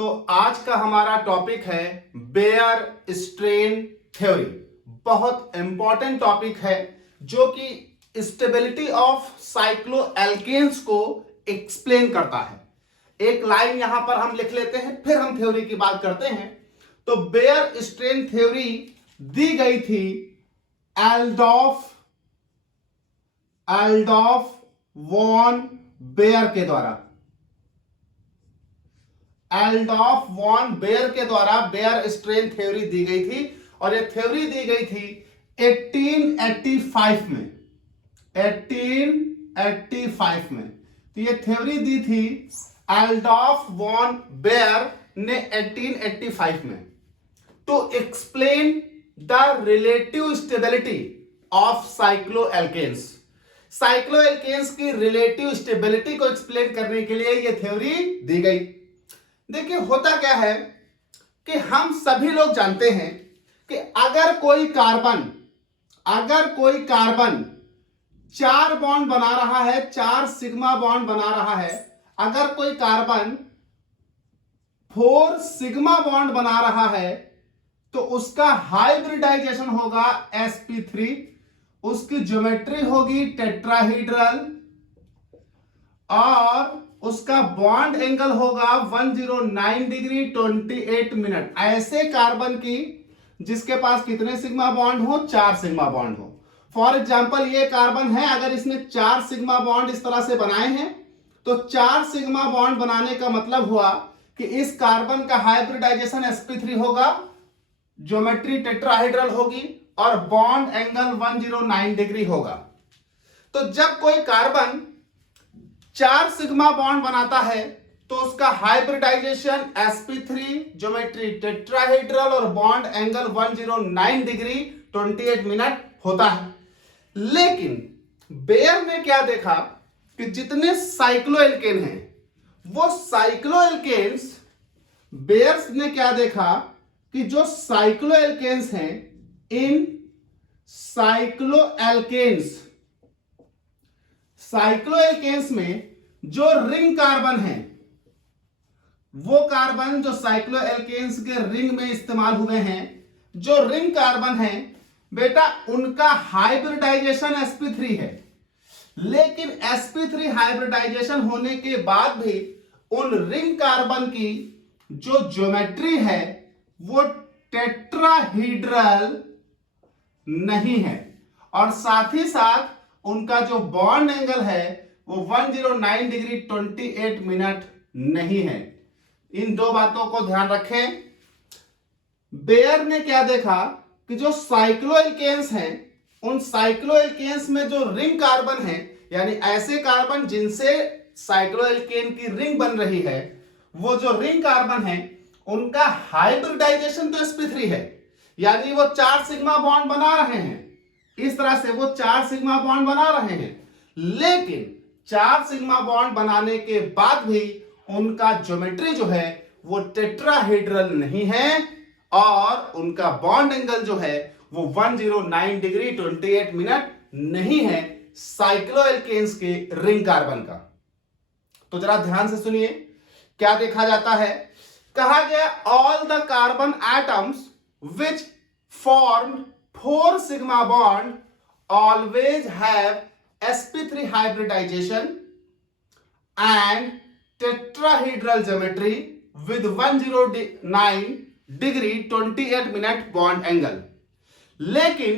तो आज का हमारा टॉपिक है बेयर स्ट्रेन थ्योरी। बहुत इंपॉर्टेंट टॉपिक है जो कि स्टेबिलिटी ऑफ साइक्लोएल्केन्स को एक्सप्लेन करता है। एक लाइन यहां पर हम लिख लेते हैं, फिर हम थ्योरी की बात करते हैं। तो बेयर स्ट्रेन थ्योरी दी गई थी एल्डॉफ वॉन बेयर के द्वारा। एल्डॉफ वॉन बेयर के द्वारा बेयर स्ट्रेन थ्योरी दी गई थी और यह थ्योरी दी गई थी 1885 में। 1885 में तो यह थ्योरी दी थी एल्डॉफ वॉन बेयर ने 1885 में to explain the relative stability of cycloalkanes. Cycloalkanes की रिलेटिव स्टेबिलिटी को एक्सप्लेन करने के लिए यह थ्योरी दी गई। देखिए होता क्या है कि हम सभी लोग जानते हैं कि अगर कोई कार्बन 4 बॉन्ड बना रहा है, 4 सिग्मा बॉन्ड बना रहा है, अगर कोई कार्बन 4 सिग्मा बॉन्ड बना रहा है तो उसका हाइब्रिडाइजेशन होगा sp3, उसकी ज्योमेट्री होगी टेट्राहीड्रल और उसका बॉन्ड एंगल होगा 109 डिग्री 28 मिनट। ऐसे कार्बन की जिसके पास कितने सिग्मा बॉन्ड हो, 4 सिग्मा बॉन्ड हो। फॉर एग्जांपल ये कार्बन है, अगर इसने 4 सिग्मा बॉन्ड इस तरह से बनाए हैं तो 4 सिग्मा बॉन्ड बनाने का मतलब हुआ कि इस कार्बन का हाइब्रिडाइजेशन sp3 होगा, ज्योमेट्री टेट्राहेड्रल होगी और बॉन्ड एंगल 109 डिग्री होगा। तो जब कोई कार्बन 4 सिग्मा बॉन्ड बनाता है तो उसका हाइब्रिडाइजेशन sp3, ज्योमेट्री टेट्राहेड्रल और बॉन्ड एंगल 109 डिग्री 28 मिनट होता है। लेकिन बेयर ने क्या देखा कि जितने साइक्लोएल्केन हैं वो साइक्लोएल्केन्स, बेयर ने क्या देखा कि जो साइक्लोएल्केन्स हैं, इन साइक्लोएल्केन्स में जो रिंग कार्बन है, वो कार्बन जो साइक्लोएल्केन्स के रिंग में इस्तेमाल हुए हैं, जो रिंग कार्बन है बेटा, उनका हाइब्रिडाइजेशन sp3 है। लेकिन sp3 हाइब्रिडाइजेशन होने के बाद भी उन रिंग कार्बन की जो ज्योमेट्री है वो टेट्राहीड्रल नहीं है और साथ ही साथ उनका जो बॉन्ड एंगल है वो 109 डिग्री 28 मिनट नहीं है। इन दो बातों को ध्यान रखें। बेयर ने क्या देखा कि जो साइक्लोएल्केन्स हैं, उन साइक्लोएल्केन्स में जो रिंग कार्बन है, यानी ऐसे कार्बन जिनसे साइक्लोएल्केन की रिंग बन रही है, वो जो रिंग कार्बन है उनका हाइब्रिडाइजेशन तो sp3 है, यानी वो 4 सिग्मा बॉन्ड बना रहे हैं। इस तरह से वो 4 सिग्मा बॉन्ड बना रहे हैं, लेकिन 4 सिग्मा बॉन्ड बनाने के बाद भी उनका ज्योमेट्री जो है वो टेट्राहेड्रल नहीं है और उनका बॉन्ड एंगल जो है वो 109 डिग्री 28 मिनट नहीं है साइक्लोएल्केन्स के रिंग कार्बन का। तो जरा ध्यान से सुनिए क्या देखा जाता है। कहा गया all the carbon atoms which formed 4 sigma bond always have sp3 hybridization and tetrahedral geometry with 109 degree 28 minute bond angle। लेकिन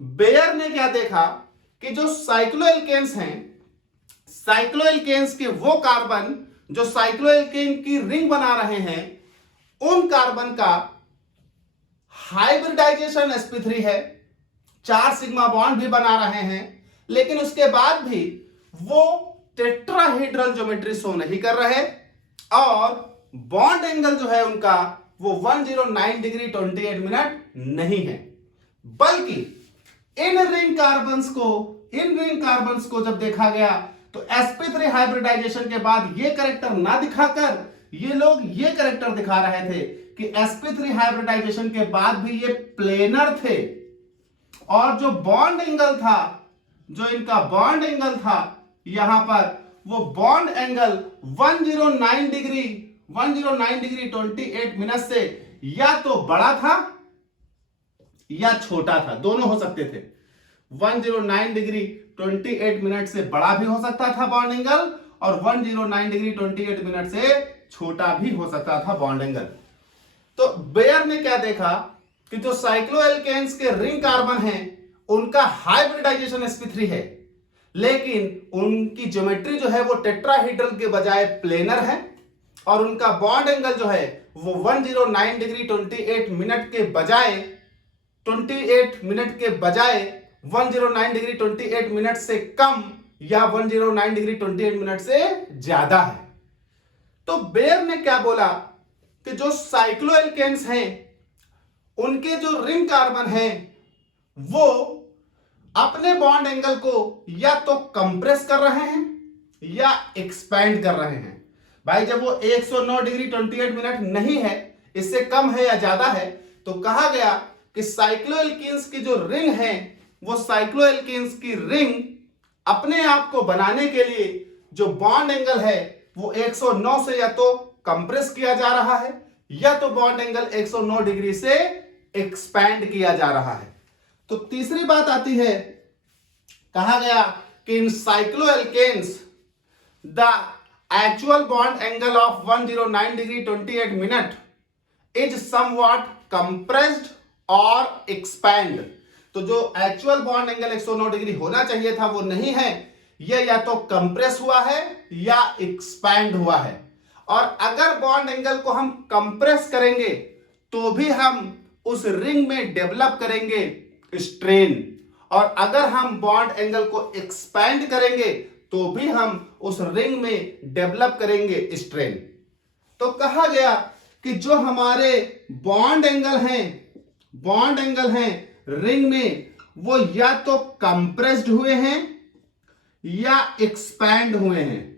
बेयर ने क्या देखा कि जो साइक्लोएल्केन्स हैं, साइक्लोएल्केन्स के वो कार्बन जो साइक्लोएल्केन की रिंग बना रहे हैं, उन कार्बन का हाइब्रिडाइजेशन sp3 है, 4 सिग्मा बॉन्ड भी बना रहे हैं, लेकिन उसके बाद भी वो टेट्राहेड्रल ज्योमेट्री शो नहीं कर रहे और बॉन्ड एंगल जो है उनका वो 109 डिग्री 28 मिनट नहीं है। बल्कि इन रिंग कार्बन्स को जब देखा गया तो sp3 हाइब्रिडाइजेशन के बाद ये कैरेक्टर ना दिखाकर ये लोग ये कैरेक्टर दिखा रहे थे कि sp3 हाइब्रिडाइजेशन के बाद भी ये प्लेनर थे और जो बॉन्ड एंगल था, जो इनका बॉन्ड एंगल था यहां पर, वो bond angle 109 degree 109 degree 28 minute से या तो बड़ा था या छोटा था, दोनों हो सकते थे। 109 डिग्री 28 मिनट से बड़ा भी हो सकता था बॉन्ड एंगल और 109 डिग्री 28 मिनट से छोटा भी हो सकता था बॉन्ड एंगल। तो बेयर ने क्या देखा कि जो साइक्लोएल्केन्स के रिंग कार्बन हैं उनका हाइब्रिडाइजेशन sp3 है, लेकिन उनकी ज्योमेट्री जो है वो टेट्राहेड्रल के बजाय प्लेनर है और उनका बॉन्ड एंगल जो है वो 109 डिग्री 28 मिनट के बजाय 109 डिग्री 28 मिनट से कम या 109 डिग्री 28 मिनट से ज्यादा है। तो बेयर ने क्या बोला कि जो साइक्लोएल्केन्स हैं उनके जो रिंग कार्बन हैं वो अपने बॉन्ड एंगल को या तो कंप्रेस कर रहे हैं या एक्सपैंड कर रहे हैं। भाई जब वो 109 डिग्री 28 मिनट नहीं है, इससे कम है या ज्यादा है, तो कहा गया कि साइक्लोएल्केन्स की जो रिंग है वो साइक्लोएल्केन्स की रिंग अपने आप को बनाने के लिए जो बॉन्ड एंगल है वो 109 से या तो कंप्रेस किया जा रहा है या तो बॉन्ड एंगल 109 डिग्री से एक्सपैंड किया जा रहा है। तो तीसरी बात आती है, कहा गया कि इन cycloalkanes the actual bond angle of 109 degree 28 minute is somewhat compressed और एक्सपैंड। तो जो एक्चुअल बॉन्ड एंगल 109 डिग्री होना चाहिए था वो नहीं है, यह या तो कंप्रेस हुआ है या एक्सपैंड हुआ है। और अगर बॉन्ड एंगल को हम कंप्रेस करेंगे तो भी हम उस रिंग में डेवलप करेंगे स्ट्रेन, और अगर हम बॉन्ड एंगल को एक्सपैंड करेंगे तो भी हम उस रिंग में डेवलप करेंगे स्ट्रेन। तो कहा गया कि जो हमारे बॉन्ड एंगल हैं रिंग में वो या तो कंप्रेस्ड हुए हैं या एक्सपैंड हुए हैं।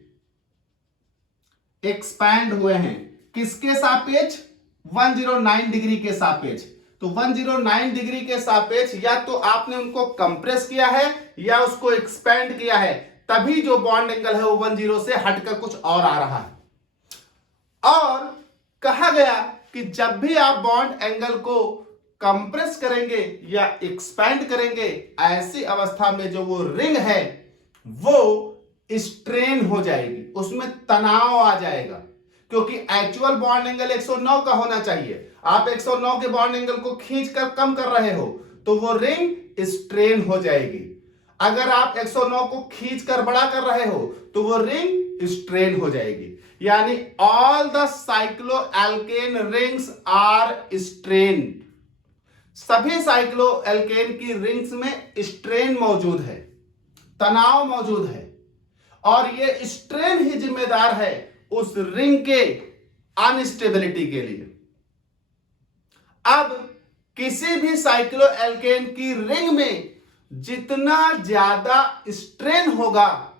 किसके सापेक्ष? 109 डिग्री के सापेक्ष। तो 109 डिग्री के सापेक्ष या तो आपने उनको कंप्रेस किया है या उसको एक्सपैंड किया है, तभी जो बॉन्ड एंगल है वो 10 से हटकर कुछ और आ रहा है। और कहा गया कि जब भी आप बॉन्ड एंगल को कंप्रेस करेंगे या एक्सपैंड करेंगे, ऐसी अवस्था में जो वो रिंग है वो स्ट्रेन हो जाएगी, उसमें तनाव आ जाएगा, क्योंकि एक्चुअल बॉन्ड एंगल 109 का होना चाहिए। आप 109 के बॉन्ड एंगल को खींचकर कम कर रहे हो तो वो रिंग स्ट्रेन हो जाएगी। अगर आप 109 को खींचकर बड़ा कर रहे हो तो वो रिंग स्ट्रेन हो जाएगी। यानी all the cycloalkane rings are strained. सभी साइक्लोएल्केन की रिंग्स में स्ट्रेन मौजूद है, तनाव मौजूद है, और ये स्ट्रेन ही जिम्मेदार है उस रिंग के अनस्टेबिलिटी के लिए। अब किसी भी साइक्लोएल्केन की रिंग में जितना ज्यादा स्ट्रेन होगा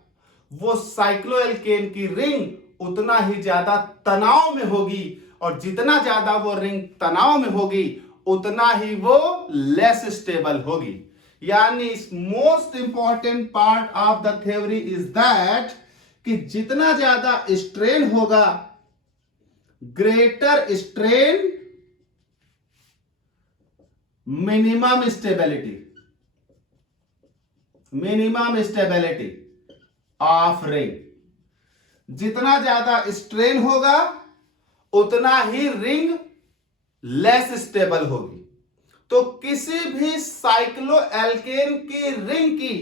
वो साइक्लोएल्केन की रिंग उतना ही ज्यादा तनाव में होगी, और जितना ज्यादा वो रिंग तनाव में होगी उतना ही वो लेस स्टेबल होगी। यानी most important part of the theory is that कि जितना ज्यादा स्ट्रेन होगा, greater strain minimum stability of ring. जितना ज्यादा स्ट्रेन होगा उतना ही रिंग लेस स्टेबल होगी। तो किसी भी साइक्लोएल्केन की रिंग की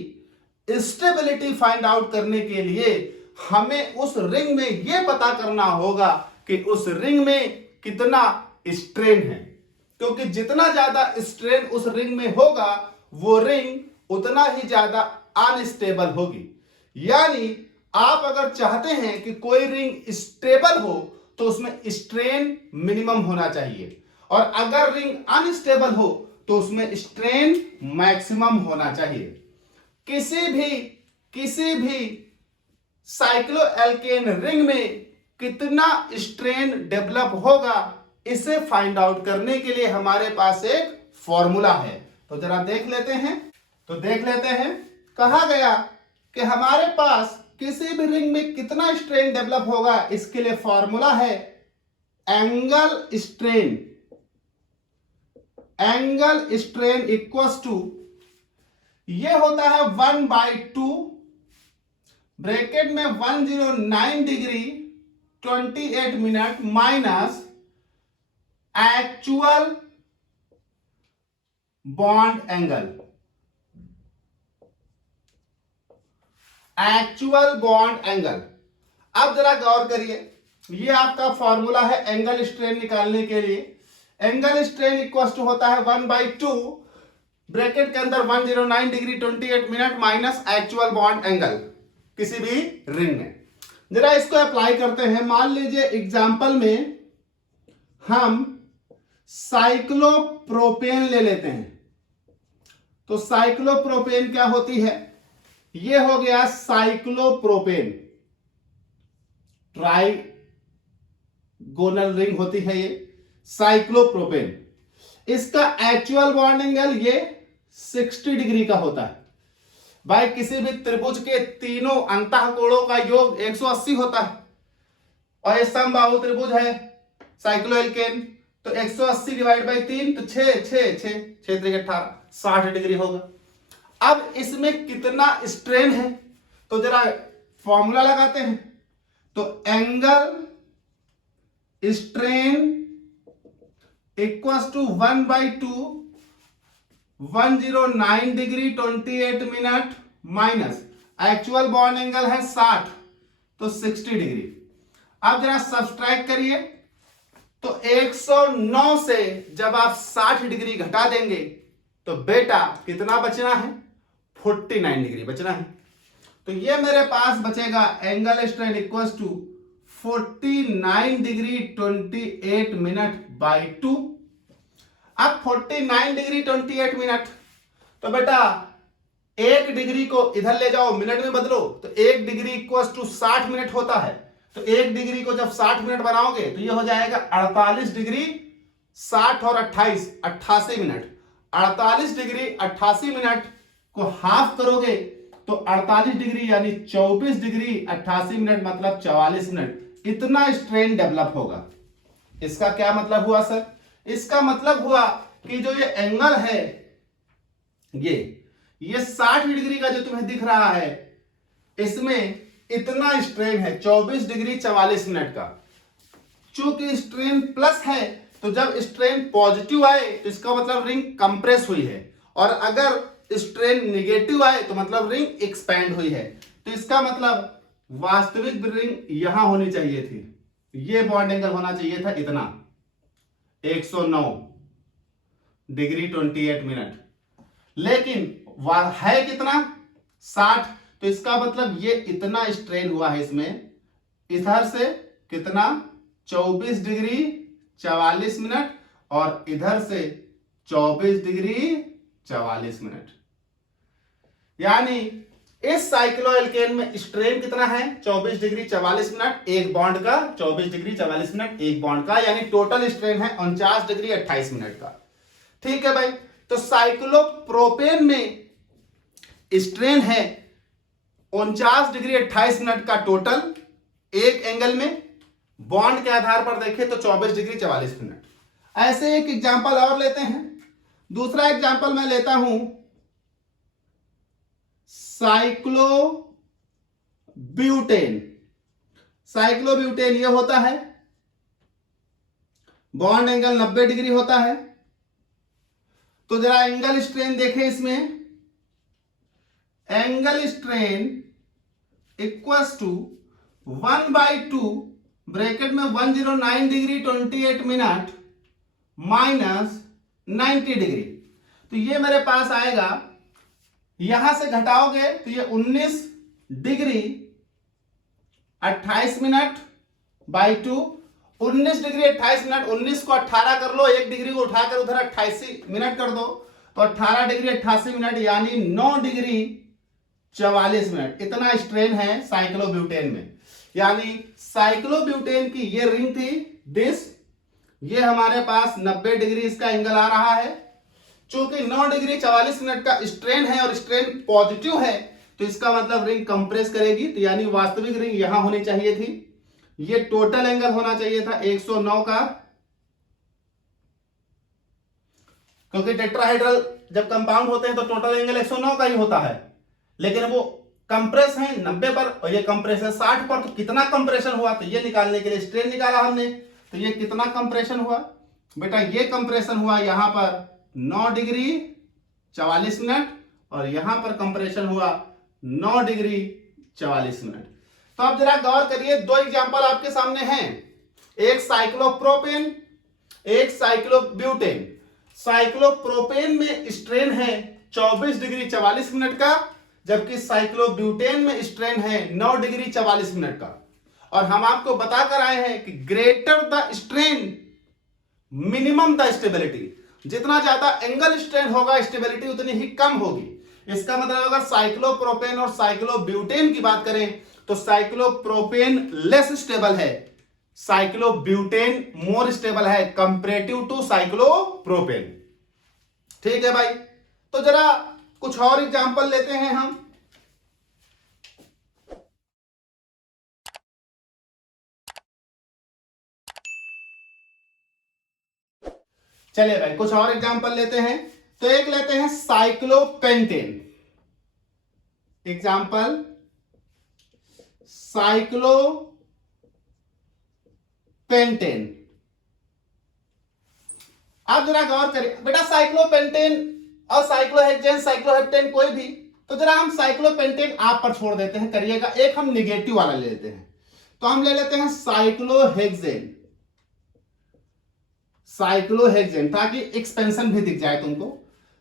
स्टेबिलिटी फाइंड आउट करने के लिए हमें उस रिंग में यह पता करना होगा कि उस रिंग में कितना स्ट्रेन है, क्योंकि जितना ज्यादा स्ट्रेन उस रिंग में होगा वो रिंग उतना ही ज्यादा अनस्टेबल होगी। यानी आप अगर चाहते हैं कि कोई रिंग स्टेबल हो तो उसमें स्ट्रेन मिनिमम होना चाहिए, और अगर रिंग अनस्टेबल हो तो उसमें स्ट्रेन मैक्सिमम होना चाहिए। किसी भी साइक्लोएल्केन रिंग में कितना स्ट्रेन डेवलप होगा इसे फाइंड आउट करने के लिए हमारे पास एक फॉर्मूला है। तो जरा देख लेते हैं। कहा गया कि हमारे पास किसी भी रिंग में कितना स्ट्रेन डेवलप होगा, इसके लिए फॉर्मूला है एंगल स्ट्रेन इक्वल्स टू, ये होता है 1/2 ब्रैकेट में 109 degree 28 minute minus actual bond angle. Actual bond angle. अब जरा गौर करिए, ये आपका फॉर्मूला है एंगल स्ट्रेन निकालने के लिए। एंगल स्ट्रेन इक्वल टू होता है 1/2 ब्रैकेट के अंदर 109 degree 28 minute minus actual bond angle किसी भी रिंग में। जरा इसको अप्लाई करते हैं। मान लीजिए एग्जांपल में हम साइक्लोप्रोपेन ले लेते हैं। तो साइक्लोप्रोपेन क्या होती है? ये हो गया साइक्लोप्रोपेन, ट्राइगोनल रिंग होती है ये साइक्लोप्रोपेन। इसका एक्चुअल बॉन्ड एंगल ये 60 डिग्री का होता है। भाई किसी भी त्रिभुज के तीनों अंतःकोणों का योग 180 होता है और ये समबाहु त्रिभुज है साइक्लोएल्केन, तो 180 डिवाइड बाई 3 तो 6 18 60 डिग्री होगा। अब इसमें कितना स्ट्रेन है तो जरा फॉर्मूला लगाते हैं। तो angle strain equals to 1/2 109 degree 28 minute minus actual bond angle है 60 तो 60 डिग्री। अब जरा सब्सट्रैक्ट करिए तो 109 से जब आप 60 डिग्री घटा देंगे तो बेटा कितना बचना है? 49 डिग्री बचना है। तो ये मेरे पास बचेगा angle strain equals to 49 degree 28 minute by 2। अब 49 डिग्री 28 मिनट, तो बेटा 1 डिग्री को इधर ले जाओ मिनट में बदलो तो 1 डिग्री इक्वल्स टू 60 मिनट होता है। तो 1 डिग्री को जब 60 मिनट बनाओगे तो ये हो जाएगा 48 डिग्री 60 और 28 88 मिनट। 48 डिग्री 88 मिनट को हाफ करोगे तो 48 डिग्री यानी 24 डिग्री 88 मिनट मतलब 44 मिनट। इतना स्ट्रेन डेवलप होगा। इसका क्या मतलब हुआ सर? इसका मतलब हुआ कि जो ये एंगल है ये 60 डिग्री का जो तुम्हें दिख रहा है इसमें इतना स्ट्रेन है 24 डिग्री 44 मिनट का। चूंकि स्ट्रेन प्लस है तो जब स्ट्रेन पॉजिटिव आए तो इसका मतलब रिंग कंप्रेस हुई है, और अगर स्ट्रेन निगेटिव आए तो मतलब रिंग एक्सपैंड हुई है। तो इसका मतलब वास्तविक रिंग यहां होनी चाहिए थी, ये बॉन्ड एंगल होना चाहिए था इतना 109 डिग्री 28 मिनट, लेकिन है कितना 60। तो इसका मतलब ये इतना स्ट्रेन हुआ है इसमें, इधर से कितना 24 डिग्री 44 मिनट और इधर से 24 डिग्री 44 मिनट। यानी इस साइक्लोएल्केन में स्ट्रेन कितना है 24 डिग्री 44 मिनट एक बॉन्ड का, 24 डिग्री 44 मिनट एक बॉन्ड का, यानी टोटल स्ट्रेन है 49 डिग्री 28 मिनट का। ठीक है भाई। तो साइक्लोप्रोपेन में स्ट्रेन है 49 डिग्री 28 मिनट का टोटल एक एंगल में, बॉन्ड के आधार पर देखें तो 24 डिग्री 44 मिनट। ऐसे एक एग्जांपल और लेते हैं। दूसरा एग्जांपल मैं लेता हूं साइक्लोब्यूटेन। साइक्लोब्यूटेन ये होता है, बॉन्ड एंगल 90 डिग्री होता है। तो जरा एंगल स्ट्रेन देखें इसमें। Angle strain equals to 1/2 bracket में 109 डिग्री 28 मिनट माइनस 90 डिग्री। तो ये मेरे पास आएगा, यहां से घटाओगे तो ये 19 degree 28 minute by 2। 19 degree 28 minute, 19 को 18 कर लो, 1 डिग्री को उठाकर उधर 88 मिनट कर दो तो 18 डिग्री 88 मिनट यानी 9 डिग्री 44 मिनट। इतना स्ट्रेन है साइक्लोब्यूटेन में। यानी साइक्लोब्यूटेन की ये रिंग थी दिस, ये हमारे पास 90 डिग्री इसका एंगल आ रहा है। चूंकि 9 डिग्री 44 मिनट का स्ट्रेन है और स्ट्रेन पॉजिटिव है तो इसका मतलब रिंग कंप्रेस करेगी, तो यानी वास्तविक रिंग यहां होनी चाहिए थी, ये टोटल एंगल होना चाहिए था 109 का, क्योंकि टेट्राहेड्रल जब कंपाउंड होते हैं तो टोटल एंगल 109 का ही होता है, लेकिन वो कंप्रेस है 90 पर और ये कंप्रेस है 60 पर, तो कितना कंप्रेशन हुआ, तो ये निकालने के लिए स्ट्रेन निकाला हमने। तो ये कितना कंप्रेशन हुआ बेटा, ये कंप्रेशन हुआ यहां पर 9 डिग्री 44 मिनट और यहां पर कंप्रेशन हुआ 9 डिग्री 44 मिनट। तो अब जरा गौर करिए, दो एग्जांपल आपके सामने हैं, एक साइक्लोप्रोपेन, एक साइक्लोब्यूटेन। साइक्लोप्रोपेन में स्ट्रेन है 24 डिग्री 44 मिनट का, जबकि साइक्लोब्यूटेन में स्ट्रेन है 9 डिग्री 44 मिनट का। और हम आपको बताकर आए हैं कि greater the strain minimum the stability, जितना ज्यादा एंगल स्ट्रेन होगा स्टेबिलिटी उतनी ही कम होगी। इसका मतलब अगर साइक्लोप्रोपेन और साइक्लोब्यूटेन की बात करें तो साइक्लोप्रोपेन लेस स्टेबल है, साइक्लोब्यूटेन मोर स्टेबल है कंपैरेटिव टू साइक्लोप्रोपेन। ठीक है भाई, तो जरा कुछ और एग्जांपल लेते हैं हम। चलिए भाई कुछ और एग्जांपल लेते हैं। तो एक लेते हैं साइक्लोपेंटेन, एग्जांपल साइक्लोपेंटेन। आप जरा गौर करिए बेटा, साइक्लोपेंटेन और साइक्लोहेक्सेन, साइक्लोहेप्टेन कोई भी, तो जरा हम साइक्लोपेंटेन आप पर छोड़ देते हैं, करिएगा। एक हम निगेटिव वाला ले लेते हैं, तो हम ले लेते हैं साइक्लोहेक्सेन, साइक्लोहेक्सेन, ताकि एक्सपेंशन भी दिख जाए तुमको।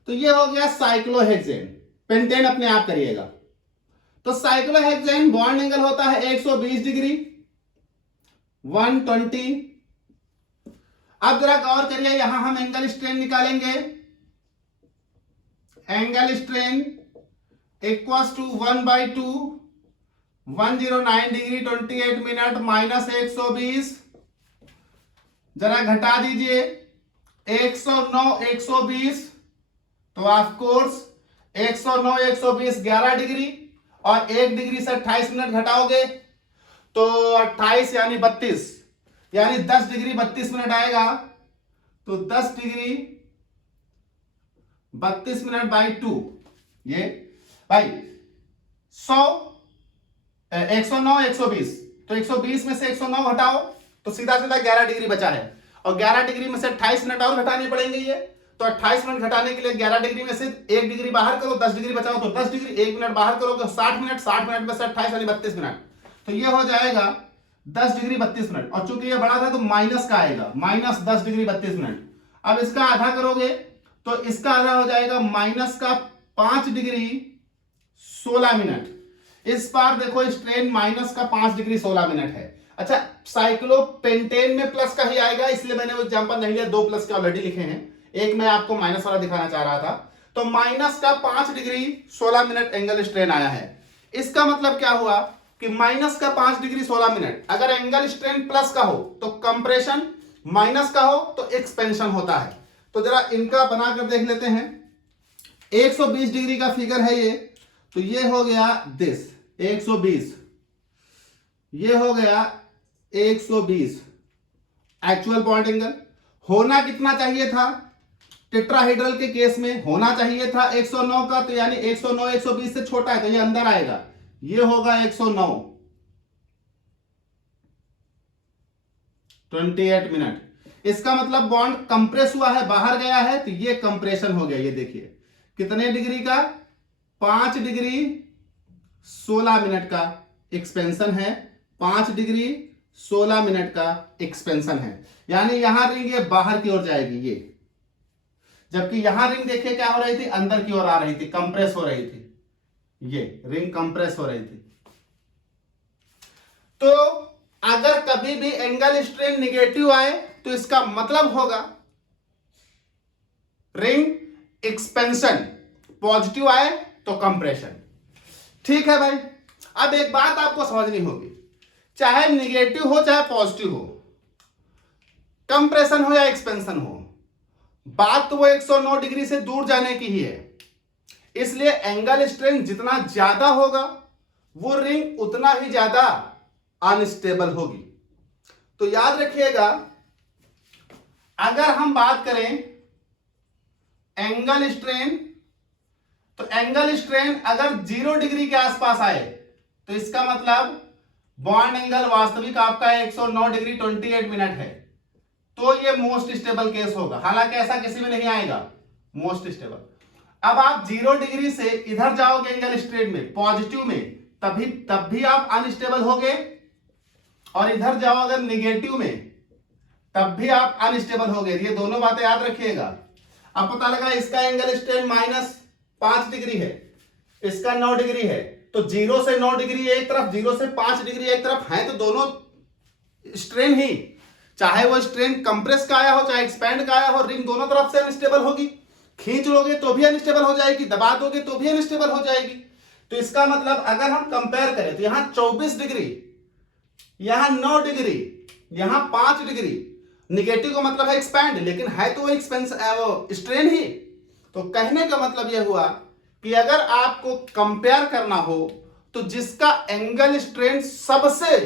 तो ये हो गया साइक्लोहेक्सेन, पेंटेन अपने आप करिएगा। तो साइक्लोहेक्सेन बॉन्ड एंगल होता है 120 डिग्री 120। अब जरा गौर करिए, यहां हम एंगल स्ट्रेन निकालेंगे, angle strain equals to 1/2 109 degree 28 minute minus 120, जरा घटा दीजिए 109 120, तो ऑफ कोर्स 109 120 11 डिग्री और 1 डिग्री से 28 मिनट घटाओगे तो 28 यानी 32, यानी 10 डिग्री 32 मिनट आएगा। तो 10 डिग्री 32 मिनट बाई 2, ये भाई 109 120, तो 120 में से 109 घटाओ तो सीधा सीधा 11 डिग्री बचा है, और 11 डिग्री में से 28 मिनट और घटाने पड़ेंगे। ये तो 28 मिनट घटाने के लिए 11 डिग्री में से 1 डिग्री बाहर करो, 10 डिग्री बचाओ तो 10 डिग्री, 1 मिनट बाहर करो तो 60 मिनट, 60 मिनट में से 28 यानी 32 मिनट, तो ये हो जाएगा 10 डिग्री 32 मिनट। और चूंकि ये बड़ा था तो माइनस का आएगा, माइनस 10 डिग्री 32 मिनट। अब इसका आधा करोगे तो इसका आधा हो जाएगा माइनस का 5 डिग्री 16 मिनट। इस बार देखो स्ट्रेन माइनस का 5 डिग्री 16 मिनट है। अच्छा, साइक्लोपेंटेन में प्लस का ही आएगा, इसलिए मैंने वो एग्जांपल नहीं लिया, 2 प्लस के ऑलरेडी लिखे हैं, एक मैं आपको माइनस वाला दिखाना चाह रहा था। तो माइनस का 5 डिग्री 16 मिनट एंगल स्ट्रेन आया है। इसका मतलब क्या हुआ कि माइनस का 5 डिग्री 16 मिनट, अगर एंगल स्ट्रेन प्लस का हो तो कंप्रेशन, माइनस का हो तो एक्सपेंशन होता है। तो जरा इनका बनाकर देख लेते हैं। 120 डिग्री का फिगर है ये, तो ये हो गया दिस 120, ये हो गया 120 एक्चुअल पॉइंट एंगल। होना कितना चाहिए था टेट्राहेड्रल के केस में, होना चाहिए था 109 का, तो यानी 109 120 से छोटा है तो ये अंदर आएगा, ये होगा 109 28 मिनट। इसका मतलब बॉन्ड कंप्रेस हुआ है, बाहर गया है, तो ये कंप्रेशन हो गया। ये देखिए कितने डिग्री का, 5 डिग्री 16 मिनट का एक्सपेंशन है, 5 डिग्री 16 मिनट का एक्सपेंशन है, यानी यहां रिंग ये बाहर की ओर जाएगी ये, जबकि यहां रिंग देखिए क्या हो रही थी, अंदर की ओर आ रही थी, कंप्रेस हो रही थी, ये रिंग कंप्रेस हो रही थी। तो अगर कभी भी एंगल स्ट्रेन निगेटिव आए तो इसका मतलब होगा रिंग एक्सपेंशन, पॉजिटिव आए तो कंप्रेशन। ठीक है भाई, अब एक बात आपको समझनी होगी, चाहे निगेटिव हो चाहे पॉजिटिव हो, कंप्रेशन हो या एक्सपेंशन हो, बात तो वो 109 डिग्री से दूर जाने की ही है। इसलिए एंगल स्ट्रेन जितना ज्यादा होगा वो रिंग उतना ही ज्यादा अनस्टेबल होगी, तो याद रखिएगा, अगर हम बात करें एंगल स्ट्रेन, तो एंगल स्ट्रेन अगर 0 डिग्री के आसपास आए तो इसका मतलब बॉन्ड एंगल वास्तविक आपका 109 डिग्री 28 मिनट है, तो ये मोस्ट स्टेबल केस होगा। हालांकि ऐसा किसी में नहीं आएगा मोस्ट स्टेबल। अब आप 0 डिग्री से इधर जाओगे एंगल स्ट्रेन में, पॉजिटिव में, तब भी आप अनस्टेबल होगे, और इधर जाओ अगर निगेटिव में तब भी आप अनस्टेबल होगे। ये दोनों बातें याद रखिएगा। अब पता लगा इसका एंगल स्ट्रेन -5 डिग्री है, इसका 9 डिग्री है, तो 0 से 9 डिग्री एक तरफ, 0 से 5 डिग्री एक तरफ है, तो दोनों स्ट्रेन ही, चाहे वो स्ट्रेन कंप्रेस का आया हो चाहे एक्सपैंड का आया हो, रिंग दोनों तरफ से अनस्टेबल होगी। खींच लोगे तो भी अनस्टेबल हो जाएगी, दबा दोगे तो भी अनस्टेबल हो जाएगी। तो इसका मतलब अगर हम कंपेयर करें तो यहां 24 डिग्री, यहां 9 डिग्री, यहां 5 डिग्री, निगेटिव का मतलब है एक्सपैंड, लेकिन है तो वो स्ट्रेन ही। तो कहने का मतलब यह हुआ कि अगर आपको कंपेयर करना हो तो जिसका एंगल स्ट्रेन सबसे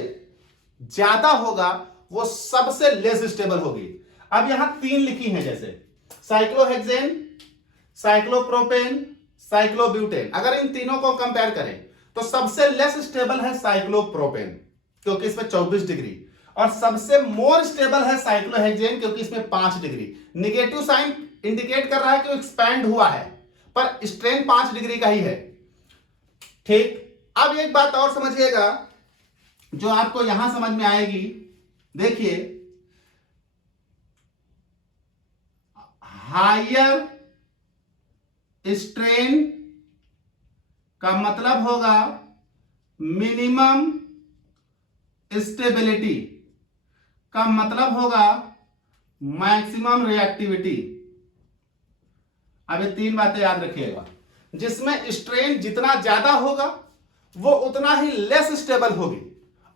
ज्यादा होगा वो सबसे लेस स्टेबल होगी। अब यहां 3 लिखी हैं, जैसे साइक्लोहेक्सेन, साइक्लोप्रोपेन, साइक्लोब्यूटेन। अगर इन तीनों को कंपेयर करें तो सबसे लेस स्टेबल है साइक्लोप्रोपेन क्योंकि इसमें 24 डिग्री, और सबसे मोर स्टेबल है साइक्लोहेक्सेन क्योंकि इसमें 5 डिग्री। निगेटिव साइन इंडिकेट कर रहा है कि एक्सपैंड हुआ है, पर स्ट्रेन 5 डिग्री का ही है। ठीक, अब एक बात और समझिएगा जो आपको यहां समझ में आएगी। देखिए, हायर स्ट्रेन का मतलब होगा मिनिमम स्टेबिलिटी, का मतलब होगा मैक्सिमम रिएक्टिविटी। अब ये 3 बातें याद रखिएगा। जिसमें स्ट्रेन जितना ज्यादा होगा वो उतना ही लेस स्टेबल होगी,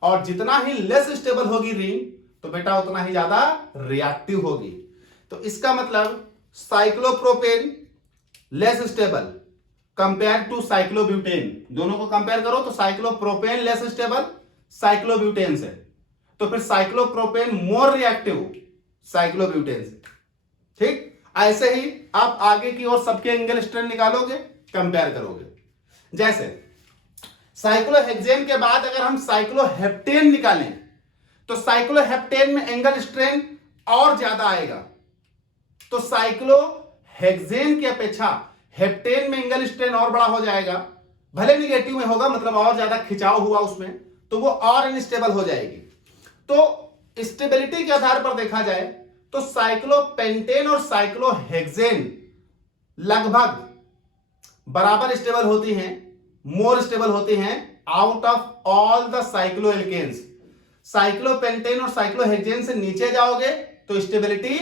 और जितना ही लेस स्टेबल होगी रिंग तो बेटा उतना ही ज्यादा रिएक्टिव होगी। तो इसका मतलब cyclopropane less stable compare to cyclobutane, दोनों को कंपेयर करो तो साइक्लोप्रोपेन लेस स्टेबल साइक्लोब्यूटेन से, तो फिर साइक्लोप्रोपेन मोर रिएक्टिव साइक्लोब्यूटेन से। ठीक, ऐसे ही आप आगे की ओर सबके एंगल स्ट्रेन निकालोगे, कंपेयर करोगे। जैसे साइक्लोहेक्सेन के बाद अगर हम साइक्लोहेप्टेन निकालें तो साइक्लोहेप्टेन में एंगल स्ट्रेन और ज्यादा आएगा, तो साइक्लोहेक्सेन की अपेक्षा हेप्टेन में एंगल स्ट्रेन और बड़ा हो जाएगा। भले निगेटिव में होगा, मतलब और ज्यादा खिंचाव हुआ उसमें, तो वो और अनस्टेबल हो जाएगी। तो स्टेबिलिटी के आधार पर देखा जाए तो साइक्लोपेंटेन और साइक्लोहेक्सेन लगभग बराबर स्टेबल होती हैं, मोर स्टेबल होती हैं out of all the cycloalkenes. Cyclopentane और साइक्लोहेक्सेन से नीचे जाओगे तो स्टेबिलिटी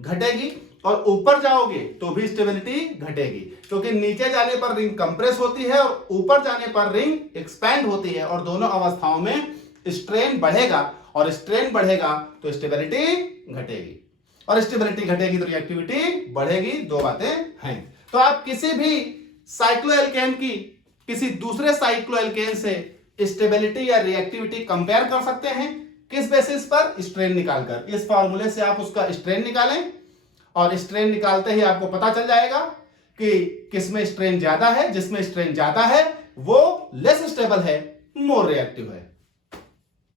घटेगी, और ऊपर जाओगे तो भी स्टेबिलिटी घटेगी, क्योंकि नीचे जाने पर रिंग कंप्रेस होती है और ऊपर जाने पर रिंग एक्सपैंड होती है, और दोनों अवस्थाओं में स्ट्रेन बढ़ेगा, और स्ट्रेन बढ़ेगा तो स्टेबिलिटी घटेगी, और स्टेबिलिटी घटेगी तो रिएक्टिविटी बढ़ेगी। 2 बातें हैं। तो आप किसी भी साइक्लोएल्केन की किसी दूसरे साइक्लोएल्केन से स्टेबिलिटी या रिएक्टिविटी कंपेयर कर सकते हैं। किस बेसिस पर? स्ट्रेन निकालकर। इस फॉर्मूले से आप उसका स्ट्रेन निकालें, और स्ट्रेन निकालते ही आपको पता चल जाएगा कि किसमें स्ट्रेन ज्यादा है। जिसमें स्ट्रेन ज्यादा है वो लेस स्टेबल है, मोर रिएक्टिव है।